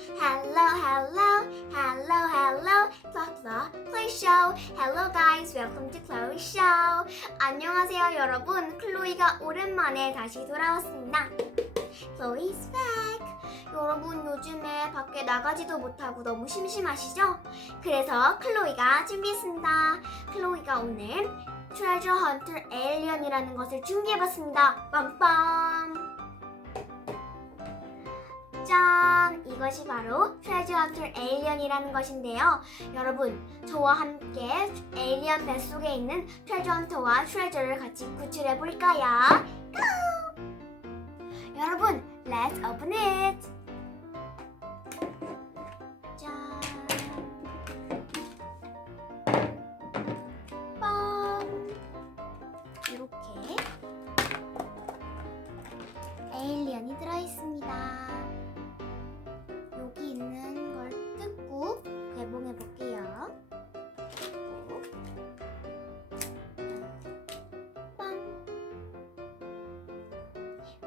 Hello, hello, hello, hello. Talk the play show. Hello, guys. Welcome to Chloe's show. 안녕하세요, 여러분. 클로이가 오랜만에 다시 돌아왔습니다. Chloe's back. 여러분 요즘에 밖에 나가지도 못하고 너무 심심하시죠? 그래서 클로이가 준비했습니다. 클로이가 오늘 트레저 헌터 에일리언이라는 것을 준비해봤습니다. 빰빰. 짠! 이것이 바로 트레저 헌터 에일리언이라는 것인데요. 여러분, 저와 함께 에일리언 뱃속에 있는 트레저 헌터와 트레저를 같이 구출해 볼까요? 여러분, let's open it.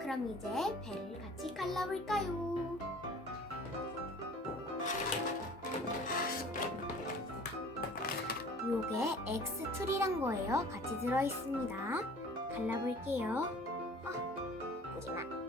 그럼 이제 배를 같이 갈라볼까요? 요게 X2이란 거예요. 같이 들어있습니다. 갈라볼게요. 아, 보지마.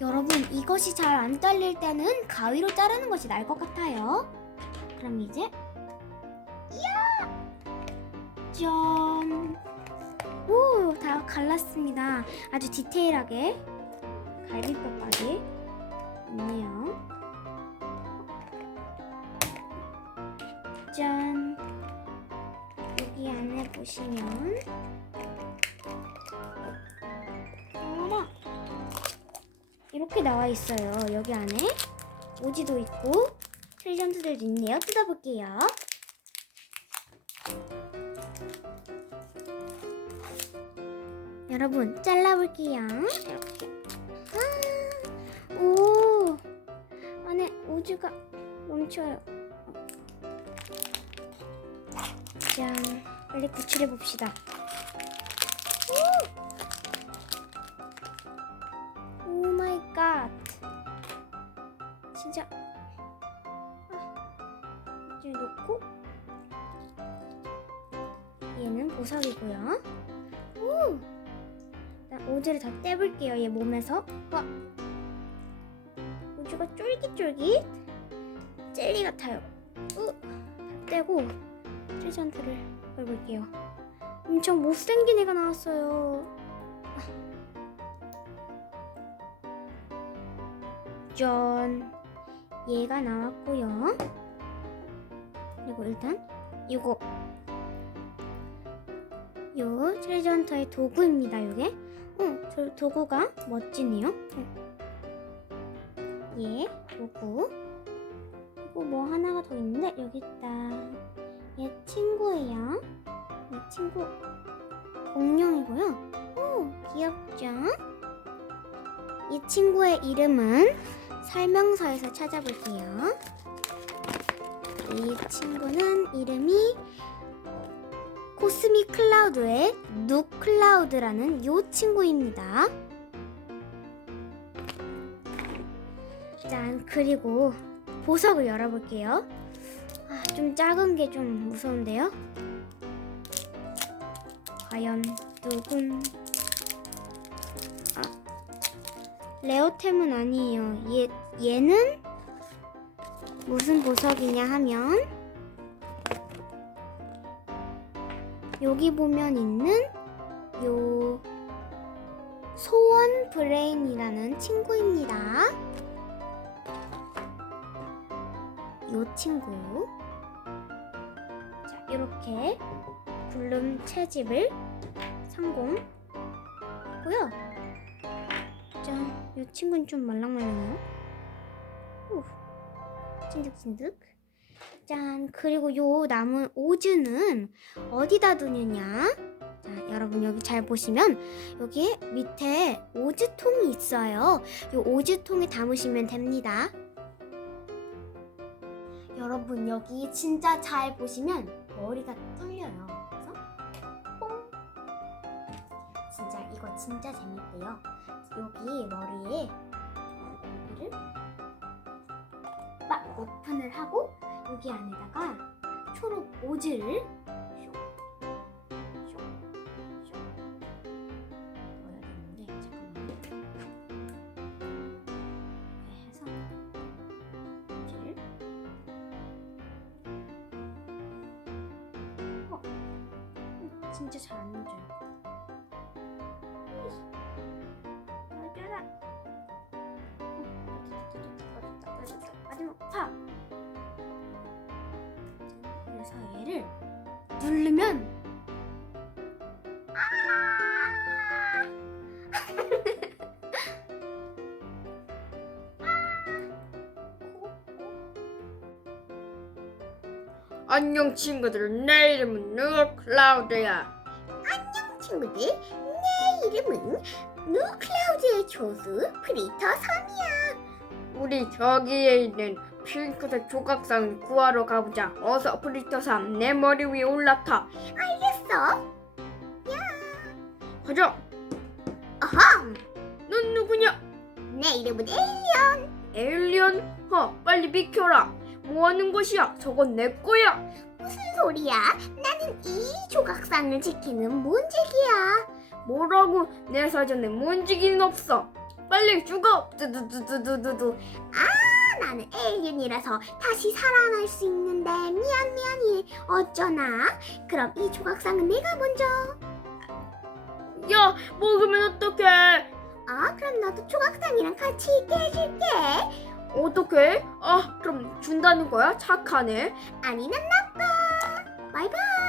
여러분 이것이 잘 안 잘릴 때는 가위로 자르는 것이 나을 것 같아요. 그럼 이제 이야 짠. 오, 다 갈랐습니다. 아주 디테일하게 갈비뼈까지 있네요. 짠. 여기 안에 보시면 이렇게 나와 있어요. 여기 안에 오지도 있고 트레전트들도 있네요. 뜯어볼게요. 여러분 잘라볼게요. 이렇게. 아, 오 안에 오즈가 멈춰요. 짠 빨리 구출해 봅시다. 아, 이제 놓고. 얘는 보석이고요. 오! 나 오즈를 다 떼볼게요. 얘 몸에서. 와. 오즈가 쫄깃쫄깃. 젤리 같아요. 우! 다 떼고 트레전트를 걸볼게요. 엄청 못생긴 애가 나왔어요. 짠 얘가 나왔고요 그리고 일단 이거. 요 트레저 헌터의 도구입니다 요게. 어, 저 도구가 멋지네요. 어. 얘 도구. 그리고 뭐 하나가 더 있는데 여기 있다. 얘 친구예요. 얘 친구 공룡이고요. 오 귀엽죠? 이 친구의 이름은 설명서에서 찾아볼게요. 이 친구는 이름이 코스믹 클라우드의 누 클라우드라는 요 친구입니다. 짠, 그리고 보석을 열어볼게요. 아, 좀 작은 게 좀 무서운데요? 과연 누군? 레어템은 아니에요. 얘, 얘는 무슨 보석이냐 하면 여기 보면 있는 요 소원 브레인이라는 친구입니다. 요 친구. 자, 이렇게 굴름 채집을 성공고요. 짠, 이 친구는 좀 말랑말랑해요. 후, 찐득찐득. 짠. 그리고 요 남은 오즈는 어디다 두느냐? 자, 여러분 여기 잘 보시면 여기에 밑에 오즈통이 있어요. 요 오즈통에 담으시면 됩니다. 여러분 여기 진짜 잘 보시면 머리가 뚫려요. 그래서 뽕. 진짜 이거 진짜 재밌대요. 여기 머리에 여기를 막 오픈을 하고 여기 안에다가 초록 쇽 넣어야 되는데 잠깐만요. 이렇게 해서 오즈를 어, 음, 진짜 잘 안 넣어져요. 파. 그래서 얘를 누르면 안녕 친구들 내 이름은 누 클라우드야 친구들 내 이름은 누클라우드의 조수 프리터 섬이야. 우리 저기에 있는 핑크색 조각상을 구하러 가보자. 어서 프리터삼 내 머리 위에 올라타. 알겠어? 가자. 어허. 넌 누구냐? 내 이름은 에일리언. 에일리언? 허 빨리 비켜라. 뭐 하는 것이야? 저건 내 거야. 무슨 소리야? 나는 이 조각상을 지키는 문지기야. 뭐라고? 내 사전에 문지기는 없어. 빨리 죽어. 두두두두두두. 아, 나는 에일리언이라서 다시 살아날 수 있는데 미안 미안해. 어쩌나? 그럼 이 조각상은 내가 먼저. 야 먹으면 어떡해 아, 그럼 나도 조각상이랑 같이 있게 해줄게. 어떡해 아 그럼 준다는 거야 착하네 아니 난 나빠. 바이바이.